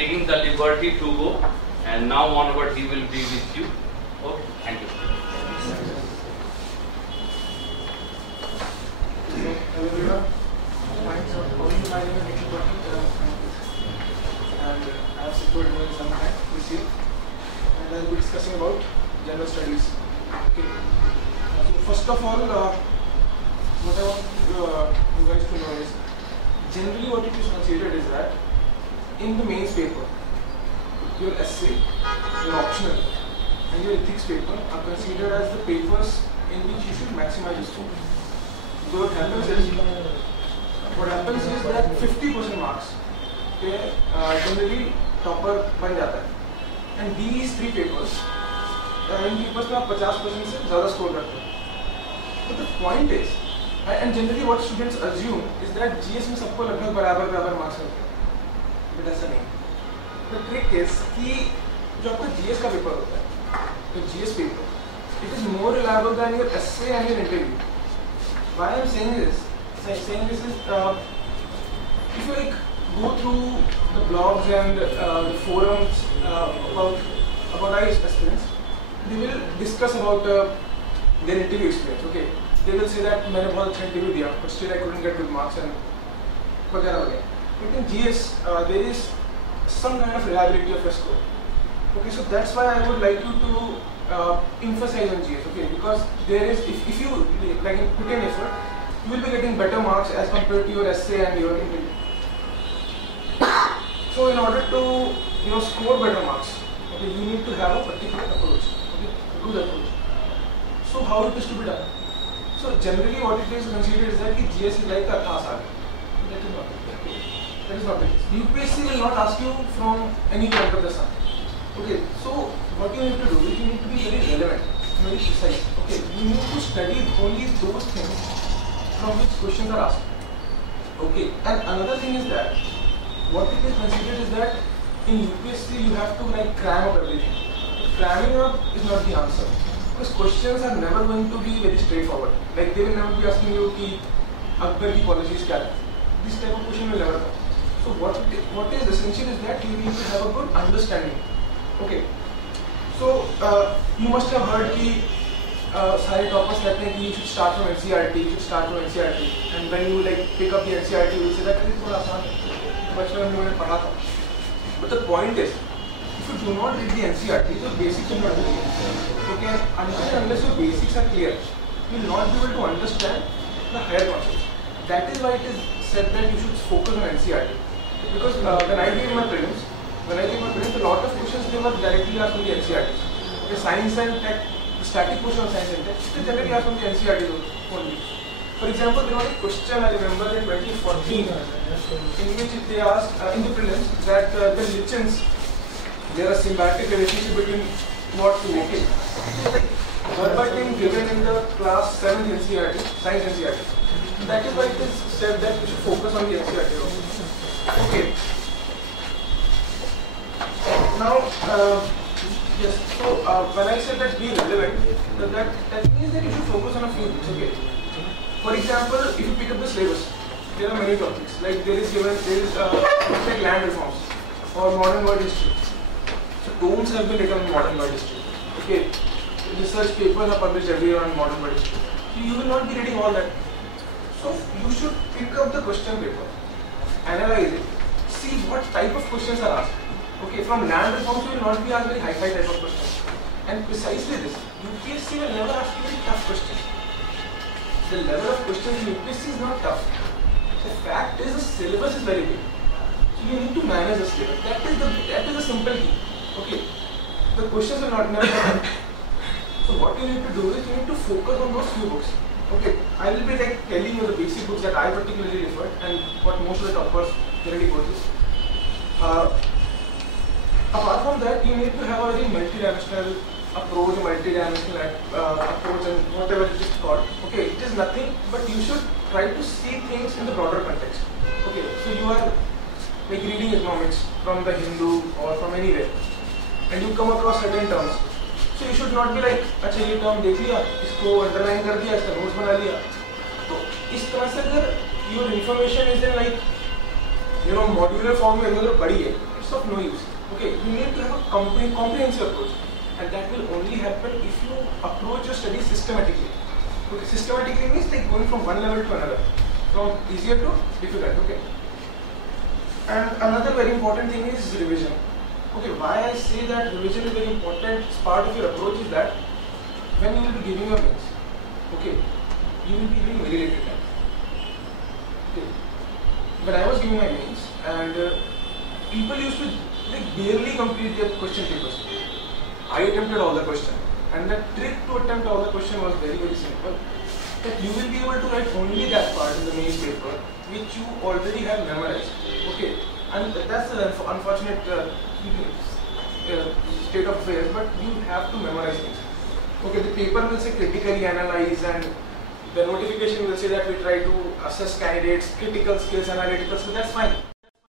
taking the liberty to go, and now onward he will be with you. Okay, thank you. Hello everyone. My name is Nikhil, and I have secured some time this year, and I will be discussing about general studies. Okay. So first of all, what I want you guys to know is, generally what it is considered is that in the mains paper, your essay, your optional, and your ethics paper are considered as the papers in which you should maximize your score. So what happens is that 50% marks generally topper बन जाता है, and these three papers, in papers में आप 50% से ज़्यादा score करते हैं. But the point is, and generally what students assume is that GS में सबको लगभग बराबर marks मिलते हैं, but ऐसा नहीं. The trick is कि जो आपका GS का पेपर होता है, the GS paper, it is more reliable than your essay and your interview. Why I am saying this is if you like go through the blogs and the forums about IAS aspirants, they will discuss about their interview experience. Okay, they will say that मैंने बहुत अच्छा interview दिया, but still I couldn't get good marks and वगैरह वगैरह. But in GS there is some kind of reliability of your score. Okay, so that's why I would like you to emphasize on GS. Okay, because there is, if you like put in effort, you will be getting better marks as compared to your essay and your interview. So in order to score better marks, okay, you need to have a particular approach, okay, a good approach. So how it is to be done? So generally what it is considered is that GS is like a class arc. That is not the case. That is not the case. UPSC will not ask you from any point of the sun. Okay, so what you need to do is you need to be very relevant, very precise. Okay, you need to study only those things from which questions are asked. Okay, and another thing is that what it is considered is that in UPSC you have to like cram up everything. Cramming up is not the answer, because questions are never going to be very straightforward. Like they will never be asking you कि Akbar की policies क्या है. This type of question will never come. So what is essential is that you need to have a good understanding. Okay, so you must have heard कि सारे toppers कहते हैं कि you should start from NCERT, you should start from NCERT, and when you like pick up the NCERT, you will say that it's थोड़ा आसान है, बचपन में मैंने पढ़ा था. But the point is, if you do not read the NCERT, the basics will not be clear. Okay, unless your basics are clear, you will not be able to understand the higher concepts. That is why it is said that you should focus on NCERT. Because when I gave my prelims, a lot of questions they were directly asked from the NCERT. The science and tech, the static portion of science and tech, they generally asked from the NCERT only. For example, there was a question I remember in 2014 in which they asked in the prelims that the lichens, there is a symbiotic relationship between what two. Okay, so like verbatim given in the class 7th NCERT, science NCERT. That is why it is said that we should focus on the NCERT. Okay. Now, yes. So when I said that be relevant, that means that you should focus on a few things. Okay. For example, if you pick up the syllabus, there are many topics. Like there is like land reforms or modern world history. So tomes have been written on modern world history. Okay. Research papers are published every year on modern world history. So you will not be reading all that. So you should pick up the question paper, analyze it, see what type of questions are asked. Okay, from land reforms you will not be asked very high type of questions. And precisely this, UPSC will never ask you very tough questions. The level of questions in UPSC is not tough. The fact is the syllabus is very big. So you need to manage the syllabus. That is the simple key. Okay, the questions will not never come. So what you need to do is you need to focus on those few books. Okay, I will be like telling you the basic books that I particularly referred and what most of the toppers generally go to. Apart from that, you need to have a very multidimensional approach, approach and whatever it is called. Okay, it is nothing, but you should try to see things in the broader context. Okay, so you are like reading economics from the Hindu or from anywhere, and you come across certain terms. So you should not be like, अच्छा ये term देख लिया, इसको underline कर दिया, इसका notes बना लिया. तो इस तरह से अगर your information is in like modular form में अगर पढ़ी है, it's of no use. Okay, you need to have a comprehensive approach, and that will only happen if you approach your study systematically. Okay, systematically means like going from one level to another, from easier to difficult. Okay, and another very important thing is revision. Okay, why I say that revision is very important part of your approach is that when you will be giving your mains, okay, you will be giving very little time. Okay, when I was giving my mains, and people used to like barely complete their question papers. I attempted all the question, and the trick to attempt all the question was very simple. That you will be able to write only that part in the mains paper which you already have memorized. Okay, and that's the unfortunate state of affairs. But you have to memorize things. Okay, the paper will say critically analyze, and the notification will say that we try to assess candidates, critical skills, analytical skills. That's fine.